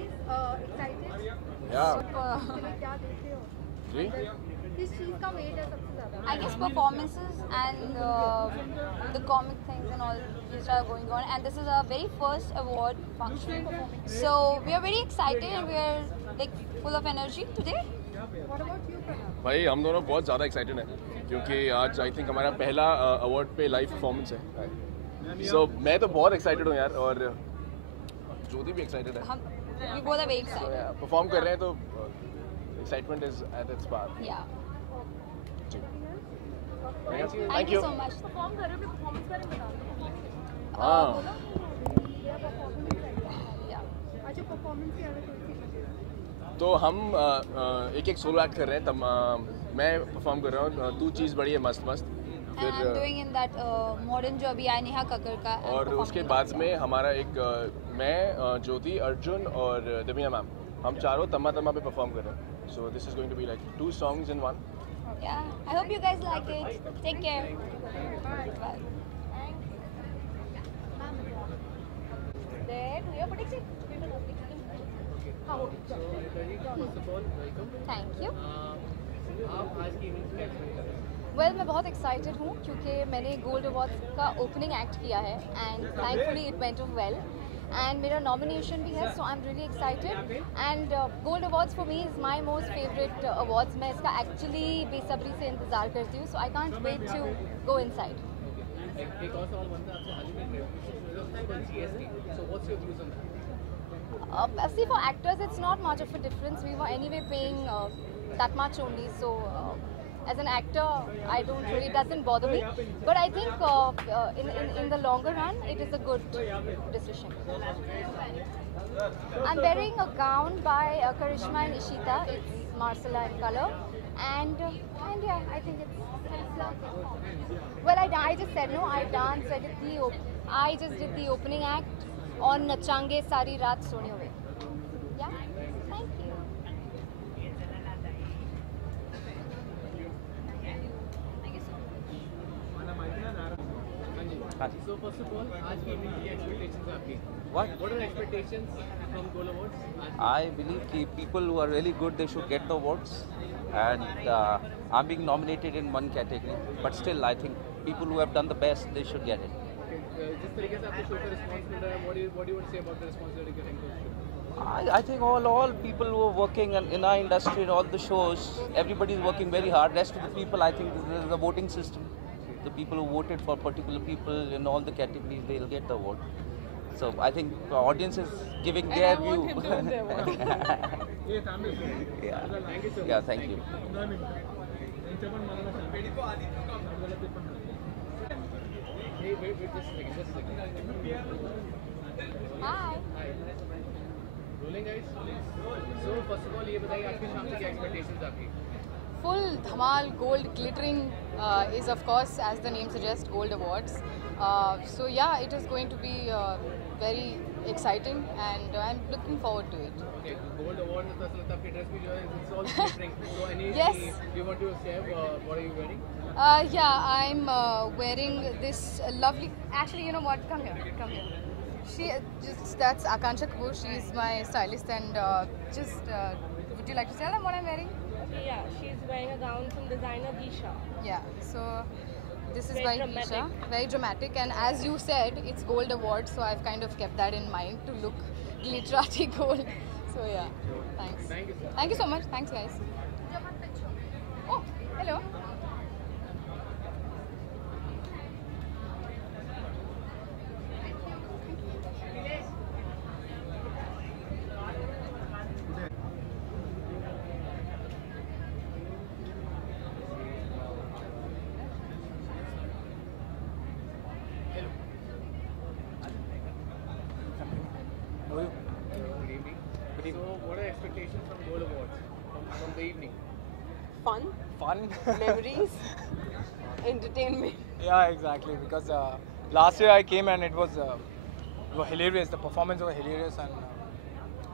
guys excited? Yeah. लिए क्या देख रहे हो? जी? किस चीज़ का वेट है सबसे ज़्यादा? I guess performances and the comic things and all which are going on, and this is our very first award function. So we are very excited and we are like full of energy today. What about you, Pranav? भाई हम दोनों बहुत ज़्यादा excited हैं क्योंकि आज I think हमारा पहला अवार्ड पे लाइव परफॉर्मेंस है। सो मैं तो बहुत एक्साइटेड हूँ यार, और ज्योति भी एक्साइटेड है। We both are very excited. Perform कर रहे हैं तो excitement is at its par. Yeah. Thank you. So much. परफॉर्म कर रहे हो, परफॉर्मेंस बारे में बताओ। हाँ, मेरा परफॉर्मेंस है। Yeah. अच्छा, परफॉर्मेंस की अगर कोई सी चीज़ तो हम एक एक सोलो एक्ट कर रहे हैं। तब मैं परफॉर्म कर रहा हूँ तू चीज़ बड़ी है मस्त मस्त। And I'm doing in that modern जो अभी आया नेहा कक्कर का. and और performing उसके in बाद that. में हमारा एक मैं ज्योति, अर्जुन और दमीना मैम, हम चारों तम्मा तम्मा पे परफॉर्म कर रहे हैं। So this is going to be like 2 songs in 1। Yeah. I hope you guys like it. Take care. Bye. There, do your prediction. So Anitaji, first of all, welcome. Thank you. आप आज की event क्या expect कर रहे हैं? Well मैं बहुत excited हूँ क्योंकि मैंने गोल्ड अवार्ड्स का ओपनिंग एक्ट किया है and thankfully it went well and मेरा नॉमिनेशन भी है, so I am really excited and gold awards for me is my most favourite awards. मैं इसका एक्चुअली बेसब्री से इंतज़ार करती हूँ, so I can't wait to go inside. एक और सवाल बनता है आपसे, हाल ही में रेवोल्यूशन पर GST, so what's your views on that? See, for actors it's not much of a difference. We were anyway paying that much only, so as an actor I don't really, it doesn't bother me, but I think in the longer run it is a good decision. I'm wearing a gown by Karishma and Ishita. It's Marcella in color, and yeah, I think it's well, I just said no, I danced, I just did the opening act और नचांगे सारी रात सोने हुए। Yeah, thank you. So first of all, आज की event की expectations आपकी? What? What are expectations from Gold Awards? I believe कि people who are really good, they should get the awards. And I'm being nominated in one category. But still, I think people who have done the best, they should get it. जिस तरीके से आपको show का response मिल रहा है, what do you want to say about the response that you're getting to the show? I think all people who are working in our industry, in all the shows, everybody is working very hard. Rest of the people, I think this is a voting system. The people who voted for particular people in all the categories, they'll get the award. So I think the audience is giving their view. Yeah. Thank you so much. Yeah, thank you. Wait, just a second. Hi. Hi. Rolling guys. So first of all, ये बताइए आज के शाम से क्या expectations आपकी? Full dhamal gold glittering is of course, as the name suggests, gold awards. So yeah, it is going to be very exciting and I'm looking forward to it. Okay, Gold Awards तो ऐसा लगता है आपकी dress भी जो है it's all glittering. So any Yes. you want to share what are you wearing? Yeah, I'm wearing this lovely. Actually, you know what? Come here, come here. That's Akansha Kapoor. She's my stylist, and would you like to tell them what I'm wearing? Yeah, she's wearing a gown from designer Disha. Yeah. So this is Very by dramatic. Disha. Very dramatic, and as you said, it's gold award, so I've kind of kept that in mind to look glitterati gold. So yeah, thanks. Thank you, sir. Thank you so much. Thanks, guys. Oh, hello. Good evening. So what are expectations from Gold Awards from the evening? Fun, Memories, entertainment. yeah, exactly. Because last year I came and it was hilarious. The performance was hilarious, and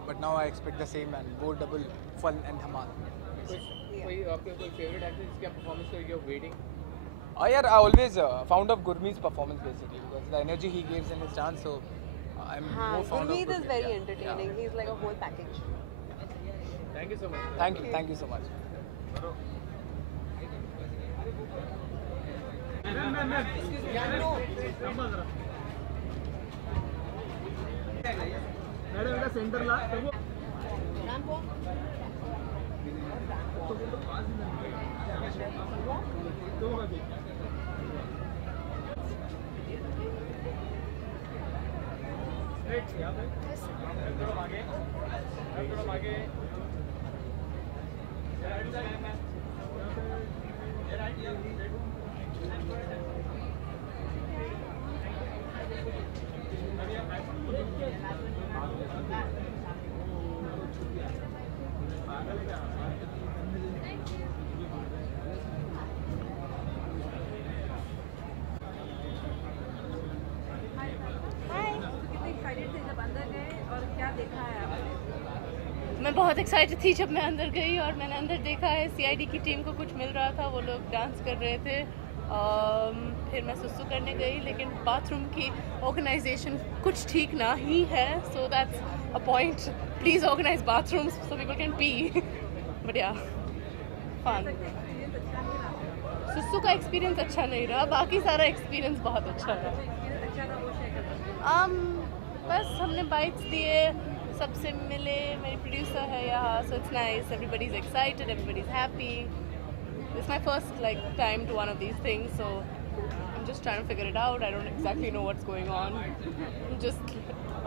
but now I expect the same and more double fun and dhamal. कोई आपके कोई favorite actor जिसकी आप performance को you're waiting? Yeah, I always fond of Gurmeet's performance basically because the energy he gives in his dance. So I'm हाँ, more fond of Gurmeet is Gurmeet. very Yeah. entertaining. He's like a whole package. Thank you so much. Thank you so much. मैं बहुत excited थी जब मैं अंदर गई और मैंने अंदर देखा है सीआईडी की टीम को कुछ मिल रहा था, वो लोग डांस कर रहे थे। फिर मैं सुसु करने गई, लेकिन बाथरूम की ऑर्गेनाइजेशन कुछ ठीक ना ही है, so that's a point. Please organise bathrooms so people can pee. But yeah fun. सुसु का एक्सपीरियंस अच्छा नहीं रहा, बाकी सारा एक्सपीरियंस बहुत अच्छा रहा। बस हमने बाइट्स दिए, सबसे मिले, मेरी प्रोड्यूसर है यहाँ, so it's nice, everybody's excited, everybody's happy. It's my first time to one of these things, so I'm just trying to figure it out. I don't exactly know what's going on. I'm just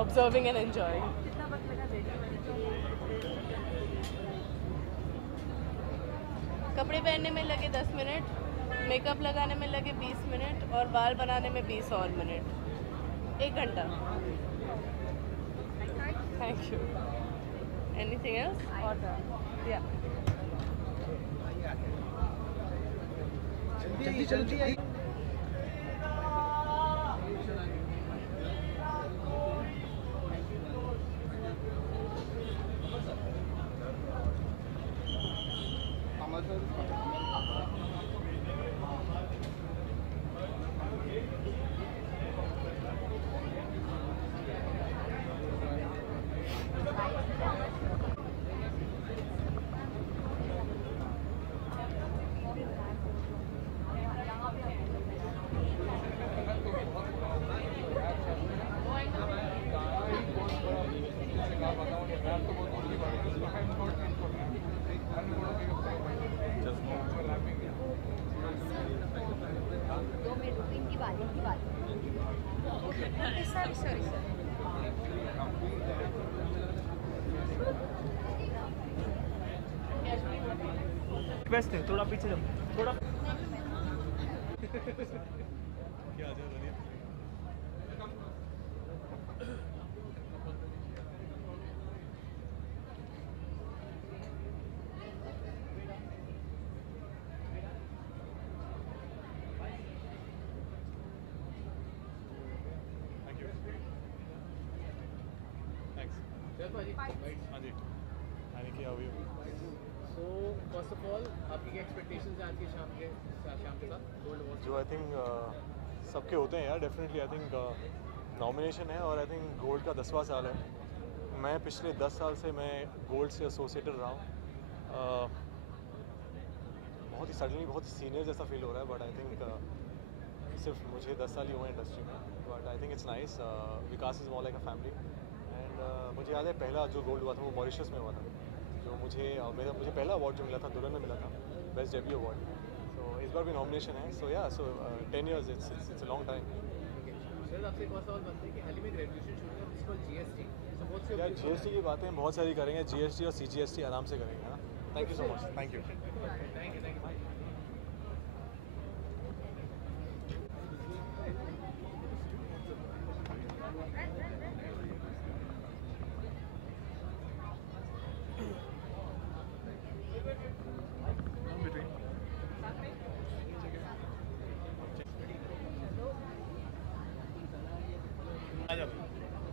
observing and enjoying. कपड़े पहनने में लगे 10 minute, makeup लगाने में लगे 20 minute और बाल बनाने में 20 और मिनट, 1 घंटा। Thank you. Anything else? Yeah. Request है, थोड़ा पीछे जाओ, थोड़ा So first of all, आपकी क्या expectations हैं आज की शाम के साथ गोल्ड अवार्ड? जो आई थिंक सबके होते हैं यार, डेफिनेटली आई थिंक नॉमिनेशन है और आई थिंक गोल्ड का 10वां साल है। मैं पिछले 10 साल से मैं गोल्ड से एसोसिएटेड रहा हूँ। बहुत ही सडनली बहुत ही सीनियर जैसा फील हो रहा है, बट आई थिंक सिर्फ मुझे 10 साल ही हुए हैं इंडस्ट्री में, but I think it's nice. Vikas is more like a family and मुझे याद है पहला जो गोल्ड हुआ था वो मॉरिशस में हुआ था, जो मुझे पहला अवार्ड जो मिला था दुल्हन में मिला था, बेस्ट डेब्यू अवार्ड। सो इस बार भी नॉमिनेशन है, सो या सो 10 years it's a long time. Sir आपसे एक और सवाल बनता है कि हाल ही में एक रेवोल्यूशन शुरू हुआ जिसको जीएसटी, सो व्हाट्स योर यार जीएसटी की बातें बहुत सारी करेंगे, जीएसटी और सीजीएसटी आराम से करेंगे ना। Thank you so much. Thank you.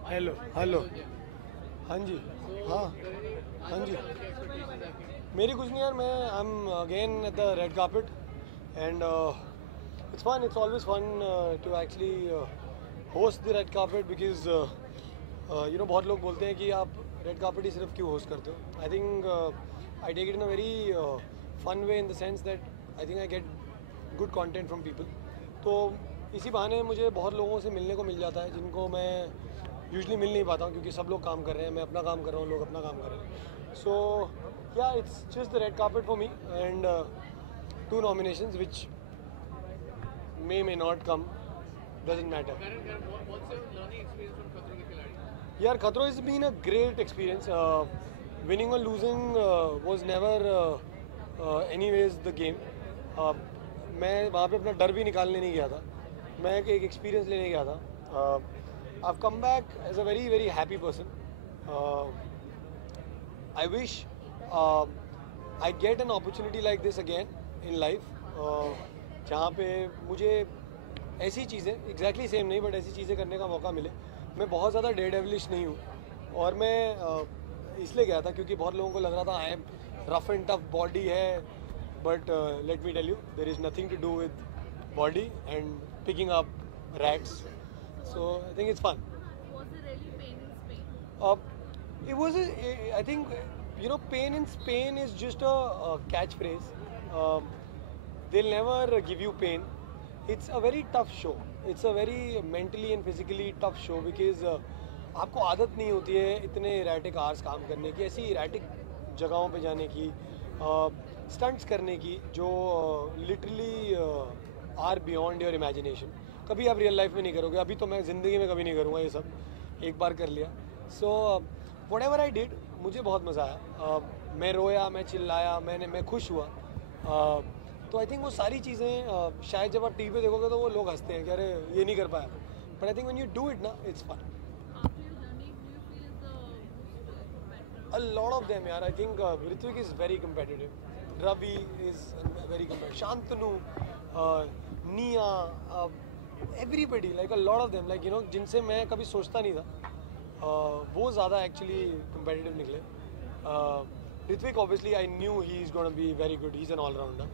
Hello hello, हाँ जी, हाँ हाँ जी, मेरी कुछ नहीं यार, मैं I am again at the red carpet and it's fun, it's always fun to actually host the red carpet because बहुत लोग बोलते हैं कि आप रेड कार्पेट ही सिर्फ क्यों होस्ट करते हो. I think I take it in a very fun way in the sense that I think I get good content from people. तो इसी बहाने मुझे बहुत लोगों से मिलने को मिल जाता है जिनको मैं यूजुअली मिल नहीं पाता हूँ, क्योंकि सब लोग काम कर रहे हैं, मैं अपना काम कर रहा हूँ, लोग अपना काम कर रहे हैं. सो या it's just the red carpet for me and 2 nominations which may not come, doesn't matter. What's your learning experience from Khatro Ke Khiladi? Yeah, Khatro has been a great experience. Winning or losing was never anyways the game. मैं वहाँ पे अपना डर भी निकालने नहीं गया था, मैं एक एक्सपीरियंस लेने गया था. I've come back as a very very happy person. I wish I get an opportunity like this again in life, जहाँ पे मुझे ऐसी चीज़ें exactly same नहीं, बट ऐसी चीज़ें करने का मौका मिले. मैं बहुत ज़्यादा डेयरडेविलिश नहीं हूँ, और मैं इसलिए गया था क्योंकि बहुत लोगों को लग रहा था I am rough and tough body है, but let me tell you there is nothing to do with body and picking up rats. So I think it's fun. Was it really pain in Spain? It was I think pain in Spain is just a catchphrase. They'll never give you pain. It's a very tough show. It's a very mentally and physically tough show because आपको आदत नहीं होती है इतने erratic hours काम करने की, ऐसी erratic जगहों पे जाने की, स्टंट्स करने की जो literally are beyond your imagination. कभी आप रियल लाइफ में नहीं करोगे. अभी तो मैं ज़िंदगी में कभी नहीं करूँगा ये सब, एक बार कर लिया. सो व्हाटएवर आई डिड, मुझे बहुत मज़ा आया. मैं रोया, मैं चिल्लाया, मैं खुश हुआ. तो आई थिंक वो सारी चीज़ें शायद जब आप टीवी पे देखोगे तो वो लोग हंसते हैं कि अरे ये नहीं कर पाया, but I think when you do it ना it's fun. A lot of them, yaar. I think Ritwik is very competitive. Ravi is very competitive. Shantanu, Nia, everybody, like a lot of them, like जिनसे मैं कभी सोचता नहीं था, वो ज़्यादा actually competitive निकले. Ritwik, obviously, I knew he is going to be very good. He's an all-rounder.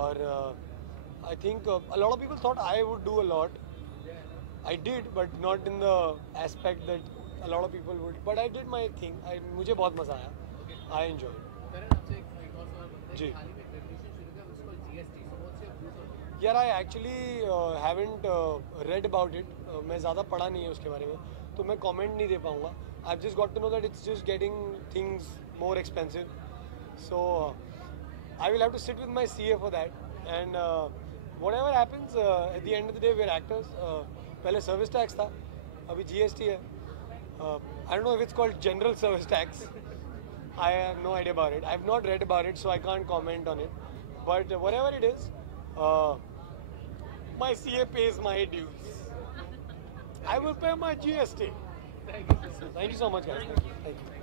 और I think a lot of people thought I would do a lot. I did, but not in the aspect that a lot of people would. But I did my thing. मुझे बहुत मज़ा आया. I enjoyed. जी. यार I actually haven't read about it. मैं ज़्यादा पढ़ा नहीं है उसके बारे में, तो मैं comment नहीं दे पाऊँगा. I've just got to know that it's just getting things more expensive. So I will have to sit with my CA for that. And whatever happens, at the end of the day, we're actors. पहले service tax था, अभी GST है. I don't know if it's called general service tax. I have no idea about it. I have not read about it, so I can't comment on it. But whatever it is, my CA pays my dues. I will pay my GST. Thank you so much, guys. Thank you.